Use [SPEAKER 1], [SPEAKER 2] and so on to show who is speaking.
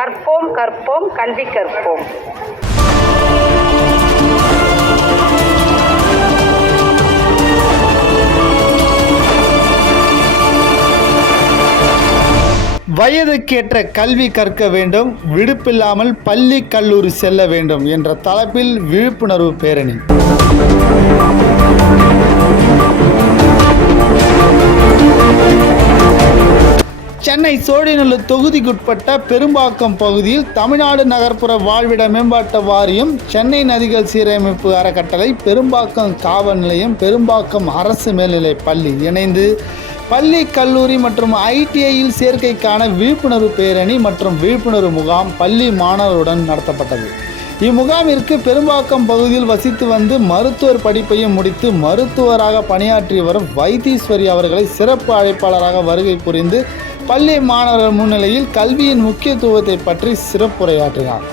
[SPEAKER 1] கற்போம் கற்போம் கல்வி கற்போம்.
[SPEAKER 2] வயதுக்கேற்ற கல்வி கற்க வேண்டும் விடுப்பில்லாமல் பள்ளி கல்லூரி செல்ல வேண்டும் என்ற தலைப்பில் விழிப்புணர்வு பேரணி. சென்னை சோழிநல்லூர் தொகுதிக்குட்பட்ட பெரும்பாக்கம் பகுதியில் தமிழ்நாடு நகர்ப்புற வாழ்விட மேம்பாட்டு வாரியம் சென்னை நதிகள் சீரமைப்பு அறக்கட்டளை பெரும்பாக்கம் காவல் நிலையம் பெரும்பாக்கம் அரசு மேல்நிலைப் பள்ளி இணைந்து பள்ளி கல்லூரி மற்றும் ஐடிஐயில் சேர்க்கைக்கான விழிப்புணர்வு பேரணி மற்றும் விழிப்புணர்வு முகாம் பள்ளி மாணவருடன் நடத்தப்பட்டது. இம்முகாமிற்கு பெரும்பாக்கம் பகுதியில் வசித்து வந்து மருத்துவர் படிப்பையும் முடித்து மருத்துவராக பணியாற்றி வரும் வைத்தீஸ்வரி அவர்களை சிறப்பு அழைப்பாளராக வருகை புரிந்து பள்ளி மாணவர்கள் முன்னிலையில் கல்வியின் முக்கியத்துவத்தை பற்றி சிறப்புரையாற்றினார்.